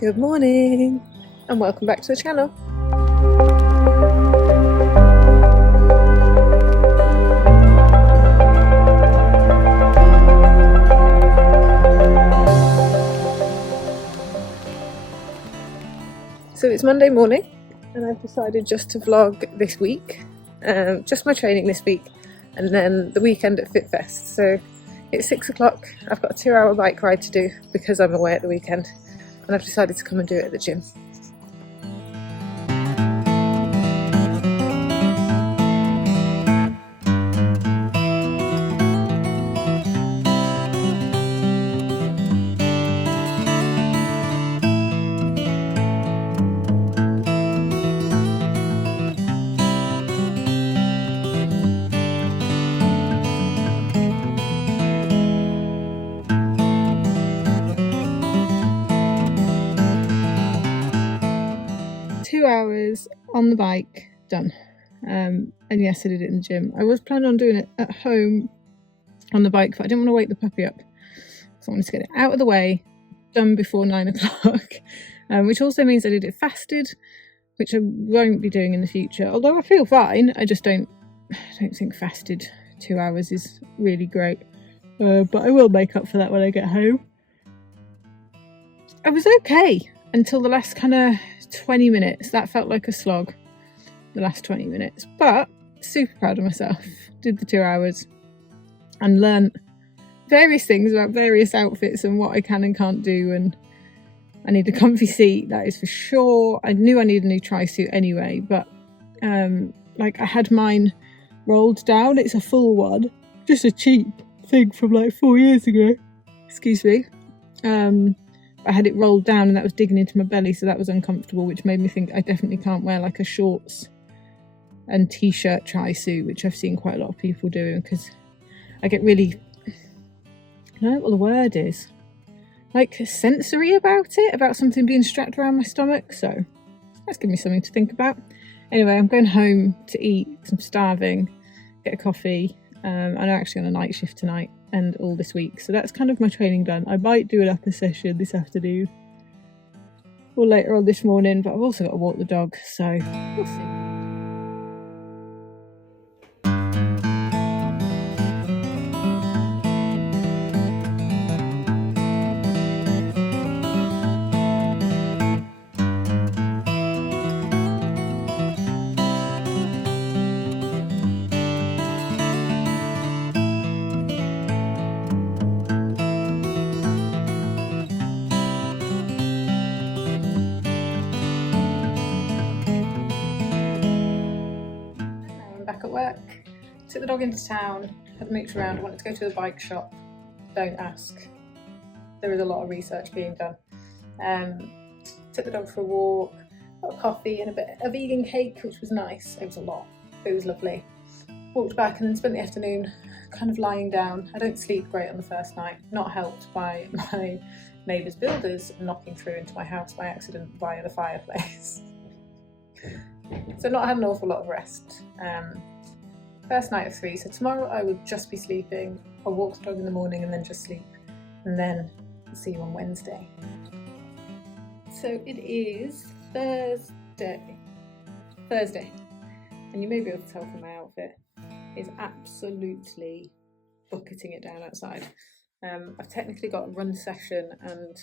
Good morning and welcome back to the channel. So it's Monday morning and I've decided just to vlog this week, just my training this week and then the weekend at FitFest. So it's 6 o'clock, I've got a 2-hour bike ride to do because I'm away at the weekend and I've decided to come and do it at the gym. Hours on the bike done, and yes, I did it in the gym. I was planning on doing it at home on the bike, but I didn't want to wake the puppy up, so I wanted to get it out of the way, done before 9 o'clock, which also means I did it fasted, which I won't be doing in the future, although I feel fine. I just don't think fasted 2 hours is really great, but I will make up for that when I get home. I was okay until the last kind of 20 minutes. That felt like a slog, the last 20 minutes, but super proud of myself. Did the 2 hours and learnt various things about various outfits and what I can and can't do, and I need a comfy seat, that is for sure. I knew I needed a new tri-suit anyway, but like I had mine rolled down. It's a full one, just a cheap thing from like 4 years ago, excuse me. I had it rolled down and that was digging into my belly, so that was uncomfortable, which made me think I definitely can't wear like a shorts and t-shirt tri-suit, which I've seen quite a lot of people doing, because I get really, I don't know what the word is, like sensory about it, about something being strapped around my stomach, so that's given me something to think about. Anyway, I'm going home to eat, because I'm starving, get a coffee. I'm actually on a night shift tonight and all this week, so that's kind of my training done. I might do an upper session this afternoon or later on this morning, but I've also got to walk the dog, so we'll see. Back at work, took the dog into town, had a mooch around. I wanted to go to the bike shop. Don't ask, there is a lot of research being done. Took the dog for a walk, got a coffee and a bit of vegan cake, which was nice. It was a lot, but it was lovely. Walked back and then spent the afternoon kind of lying down. I don't sleep great on the first night, not helped by my neighbour's builders knocking through into my house by accident via the fireplace. So not had an awful lot of rest. First night of 3, so tomorrow I will just be sleeping. I'll walk the dog in the morning and then just sleep, and then I'll see you on Wednesday. So it is Thursday, and you may be able to tell from my outfit, it's absolutely bucketing it down outside. I've technically got a run session and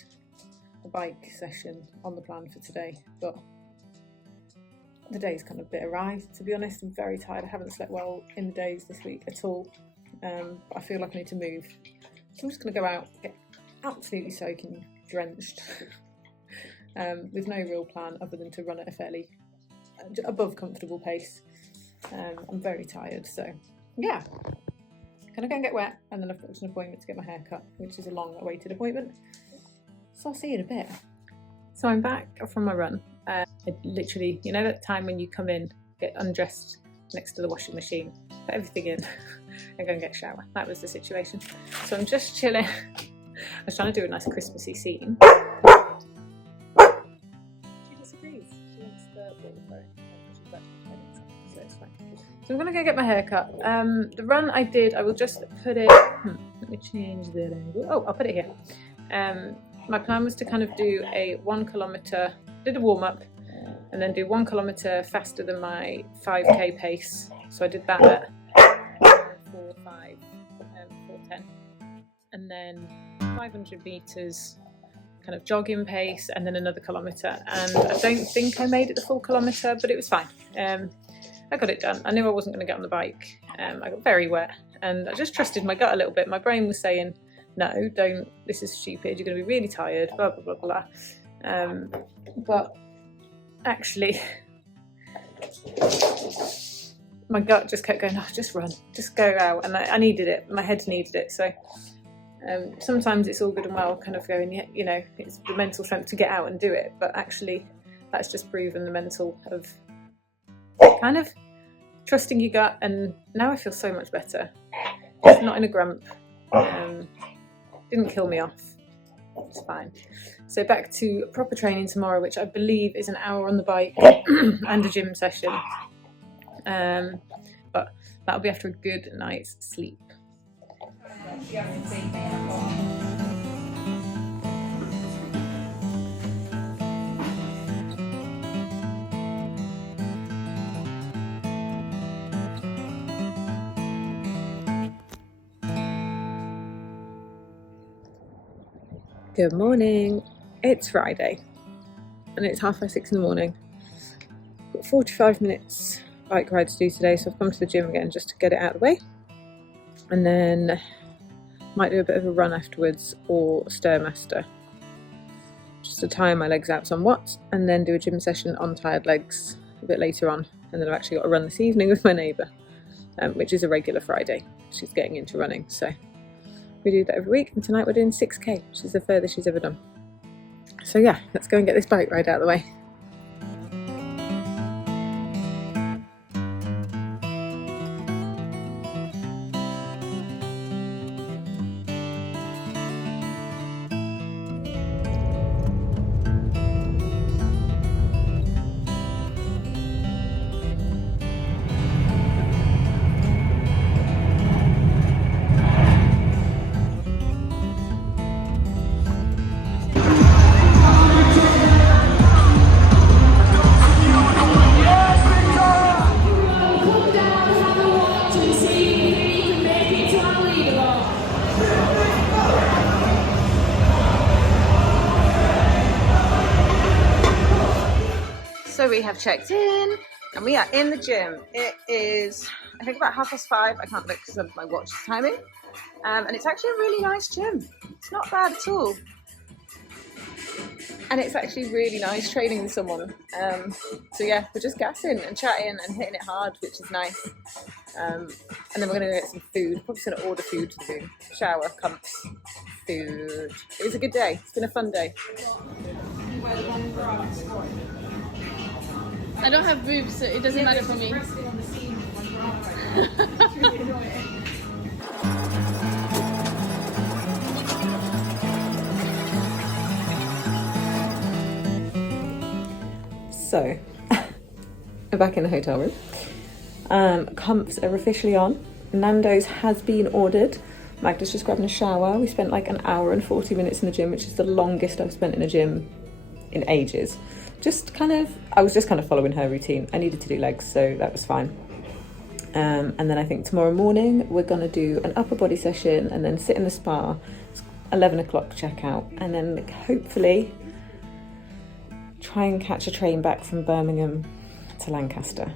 a bike session on the plan for today, but the day's kind of a bit awry, to be honest. I'm very tired. I haven't slept well in the days this week at all, but I feel like I need to move. So I'm just going to go out, get absolutely soaking drenched, with no real plan other than to run at a fairly above comfortable pace. I'm very tired, so yeah. Gonna go and get wet, and then I've got an appointment to get my hair cut, which is a long awaited appointment. So I'll see you in a bit. So I'm back from my run. I literally, you know that time when you come in, get undressed next to the washing machine, put everything in and go and get a shower. That was the situation. So I'm just chilling. I was trying to do a nice Christmassy scene. She disagrees. She wants the ball phone. So it's fine. So I'm gonna go get my hair cut. The run I did, I will just put it, let me change the angle. Oh, I'll put it here. my plan was to kind of do a 1 kilometre, did a warm up, and then do 1 kilometre faster than my 5k pace. So I did that at 4:05, 4:10, and then 500 metres kind of jogging pace, and then another kilometre. And I don't think I made it the full kilometre, but it was fine. I got it done. I knew I wasn't going to get on the bike. I got very wet, and I just trusted my gut a little bit. My brain was saying, no, don't, this is stupid, you're going to be really tired, blah, blah, blah, blah. But actually, my gut just kept going, oh, just run, just go out. And I needed it, my head needed it. So sometimes it's all good and well kind of going, yeah, you know, it's the mental strength to get out and do it. But actually, that's just proven the mental of kind of trusting your gut. And now I feel so much better. It's not in a grump. Didn't kill me off. It's fine. So back to proper training tomorrow, which I believe is an hour on the bike and a gym session. But that'll be after a good night's sleep. Good morning. It's Friday and it's 6:30 in the morning. Got 45 minutes bike ride to do today, so I've come to the gym again just to get it out of the way, and then might do a bit of a run afterwards or Stairmaster just to tire my legs out somewhat, and then do a gym session on tired legs a bit later on. And then I've actually got a run this evening with my neighbour, which is a regular Friday. She's getting into running, so we do that every week, and tonight we're doing 6k, which is the furthest she's ever done. So yeah, let's go and get this bike ride out of the way. So we have checked in and we are in the gym. It is, I think, about 5:30. I can't look because of my watch timing. And it's actually a really nice gym. It's not bad at all. And it's actually really nice training with someone. So yeah, we're just gassing and chatting and hitting it hard, which is nice. And then we're going to go get some food. Probably going to order food to do. Shower, comps, food. It was a good day. It's been a fun day. I don't have boobs, so it doesn't matter for me. So, we're back in the hotel room. Comps are officially on. Nando's has been ordered. Magda's just grabbing a shower. We spent like an hour and 40 minutes in the gym, which is the longest I've spent in a gym in ages. I was just kind of following her routine. I needed to do legs, so that was fine. And then I think tomorrow morning we're going to do an upper body session and then sit in the spa. It's 11 o'clock checkout, and then hopefully try and catch a train back from Birmingham to Lancaster,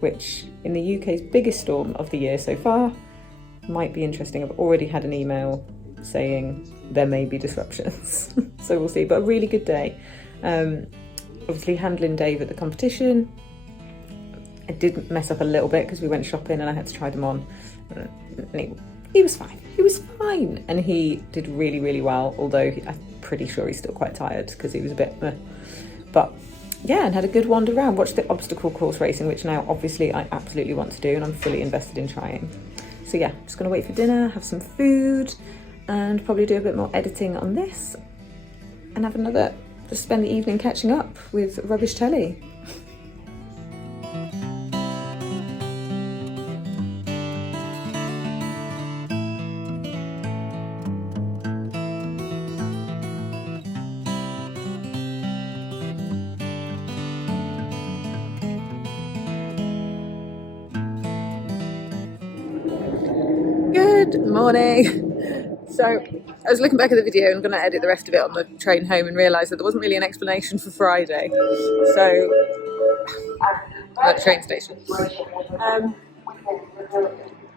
which in the UK's biggest storm of the year so far might be interesting. I've already had an email saying there may be disruptions, so we'll see. But a really good day. Obviously handling Dave at the competition. I did mess up a little bit because we went shopping and I had to try them on. And he was fine. He was fine. And he did really, really well, although I'm pretty sure he's still quite tired because he was a bit but yeah, and had a good wander around. Watched the obstacle course racing, which now obviously I absolutely want to do and I'm fully invested in trying. So yeah, just gonna wait for dinner, have some food, and probably do a bit more editing on this and have just spend the evening catching up with rubbish telly. Good morning. So I was looking back at the video and going to edit the rest of it on the train home and realised that there wasn't really an explanation for Friday. So at the train station.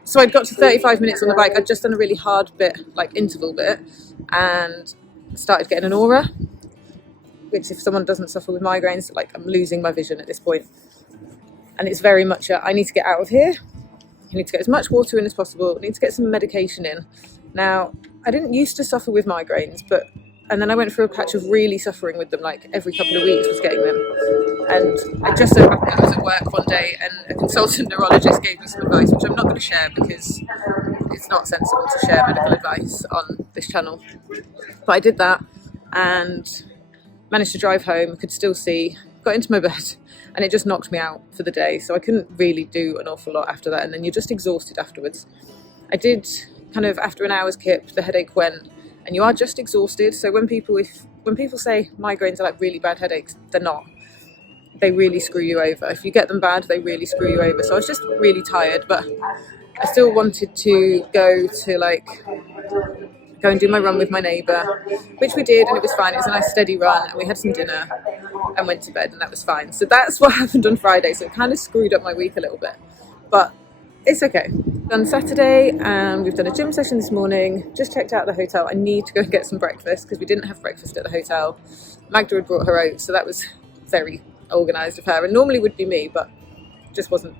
So I'd got to 35 minutes on the bike. I'd just done a really hard bit, like interval bit, and started getting an aura, which if someone doesn't suffer with migraines, like I'm losing my vision at this point. And it's very much I need to get out of here. I need to get as much water in as possible. I need to get some medication in. Now, I didn't used to suffer with migraines, and then I went through a patch of really suffering with them, like every couple of weeks was getting them. And I just so happened I was at work one day and a consultant neurologist gave me some advice, which I'm not going to share because it's not sensible to share medical advice on this channel. But I did that and managed to drive home, could still see, got into my bed, and it just knocked me out for the day. So I couldn't really do an awful lot after that, and then you're just exhausted afterwards. I did kind of, after an hour's kip, the headache went, and you are just exhausted. So when people say migraines are like really bad headaches, they're not. They really screw you over. If you get them bad, they really screw you over. So I was just really tired, but I still wanted to go and do my run with my neighbour, which we did, and it was fine. It was a nice steady run, and we had some dinner and went to bed, and that was fine. So that's what happened on Friday. So it kind of screwed up my week a little bit, but it's okay. Done Saturday, and we've done a gym session this morning. Just checked out the hotel. I need to go and get some breakfast because we didn't have breakfast at the hotel. Magda had brought her oats, so that was very organised of her, and normally would be me, but just wasn't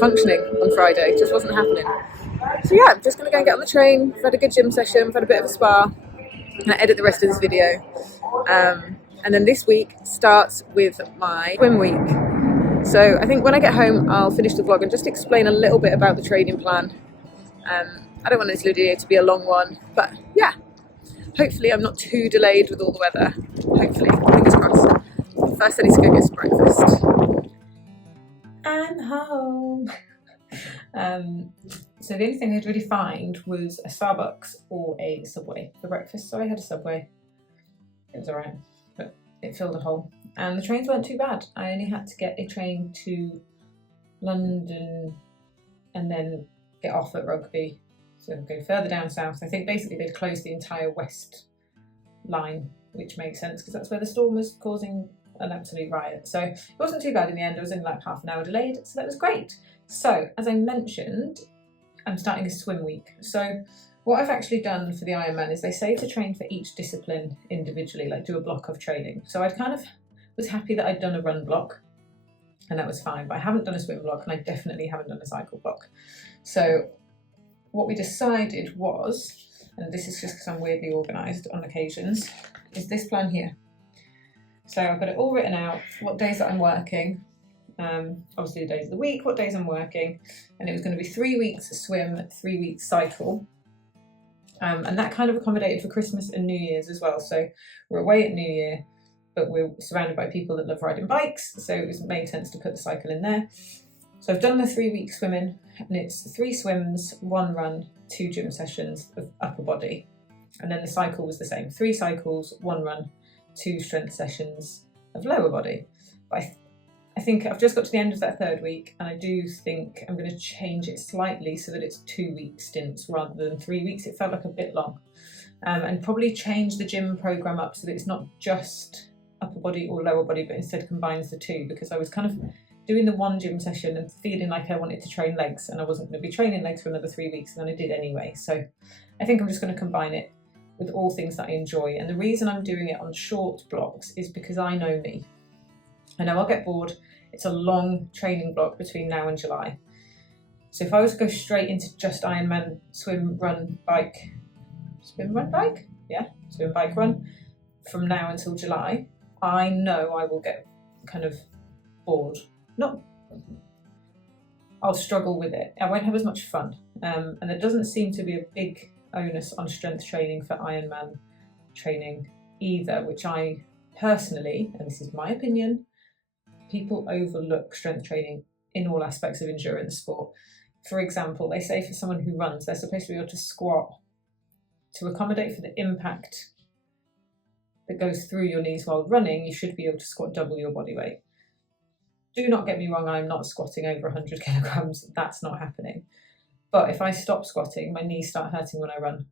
functioning on Friday. Just wasn't happening. So yeah, I'm just going to go and get on the train. We've had a good gym session, we've had a bit of a spa, and I edit the rest of this video. And then this week starts with my swim week. So I think when I get home, I'll finish the vlog and just explain a little bit about the training plan. I don't want this video to be a long one, but yeah, hopefully I'm not too delayed with all the weather. Hopefully, fingers crossed. First I need to go get some breakfast. I'm home. So the only thing I'd really find was a Starbucks or a Subway for breakfast. So I had a Subway. It was alright, but it filled a hole. And the trains weren't too bad. I only had to get a train to London and then get off at Rugby. So go further down south. I think basically they'd closed the entire west line, which makes sense because that's where the storm was causing an absolute riot. So it wasn't too bad in the end. I was only like half an hour delayed, so that was great. So as I mentioned, I'm starting a swim week. So what I've actually done for the Ironman is they say to train for each discipline individually, like do a block of training. So I kind of was happy that I'd done a run block, and that was fine, but I haven't done a swim block, and I definitely haven't done a cycle block. So what we decided was, and this is just because I'm weirdly organised on occasions, is this plan here. So I've got it all written out, what days that I'm working, obviously the days of the week, what days I'm working, and it was going to be 3 weeks swim, 3 weeks cycle. And that kind of accommodated for Christmas and New Year's as well. So we're away at New Year, but we're surrounded by people that love riding bikes, so it made sense to put the cycle in there. So I've done the 3 week swimming, and it's 3 swims, 1 run, 2 gym sessions of upper body. And then the cycle was the same, 3 cycles, 1 run, 2 strength sessions of lower body. But I think I've just got to the end of that 3rd week, and I do think I'm going to change it slightly so that it's 2 week stints rather than 3 weeks. It felt like a bit long. And probably change the gym program up so that it's not just upper body or lower body, but instead combines the 2, because I was kind of doing the 1 gym session and feeling like I wanted to train legs, and I wasn't going to be training legs for another 3 weeks, and then I did anyway. So I think I'm just going to combine it with all things that I enjoy. And the reason I'm doing it on short blocks is because I know me. I know I'll get bored. It's a long training block between now and July. So if I was to go straight into just Ironman swim, run, bike, swim, run, bike? Yeah, swim, bike, run from now until July, I know I will get kind of bored. I'll struggle with it. I won't have as much fun. And there doesn't seem to be a big onus on strength training for Ironman training either, which I personally, and this is my opinion, people overlook strength training in all aspects of endurance sport. For example, they say for someone who runs, they're supposed to be able to squat to accommodate for the impact that goes through your knees while running. You should be able to squat double your body weight. Do not get me wrong, I'm not squatting over 100 kilograms. That's not happening. But if I stop squatting, my knees start hurting when I run.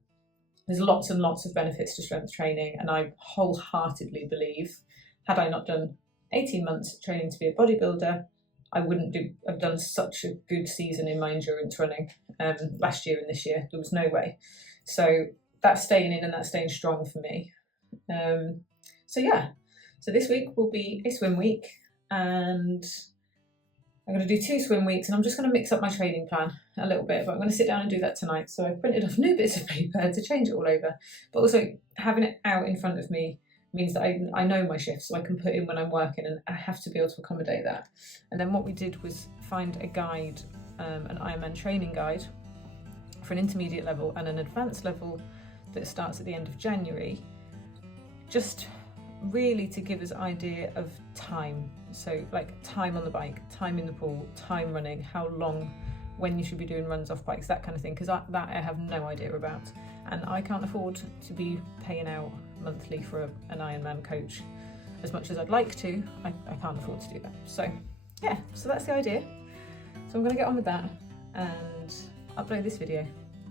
There's lots and lots of benefits to strength training, and I wholeheartedly believe, had I not done 18 months training to be a bodybuilder, I wouldn't have done such a good season in my endurance running last year and this year. There was no way. So that's staying in and that's staying strong for me. So yeah, so this week will be a swim week, and I'm going to do 2 swim weeks, and I'm just going to mix up my training plan a little bit, but I'm going to sit down and do that tonight. So I've printed off new bits of paper to change it all over, but also having it out in front of me means that I know my shifts, so I can put in when I'm working, and I have to be able to accommodate that. And then what we did was find a guide, an IronMan training guide for an intermediate level and an advanced level that starts at the end of January, just really to give us an idea of time. So like time on the bike, time in the pool, time running, how long, when you should be doing runs off bikes, that kind of thing, because that I have no idea about, and I can't afford to be paying out monthly for an Ironman coach. As much as I'd like to, I can't afford to do that. So yeah, so that's the idea. So I'm going to get on with that and upload this video.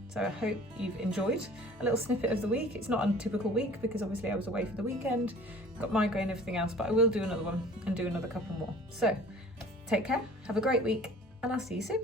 So I hope you've enjoyed a little snippet of the week. It's not a typical week because obviously I was away for the weekend, got migraine and everything else, but I will do another one and do another couple more. So take care, have a great week, and I'll see you soon.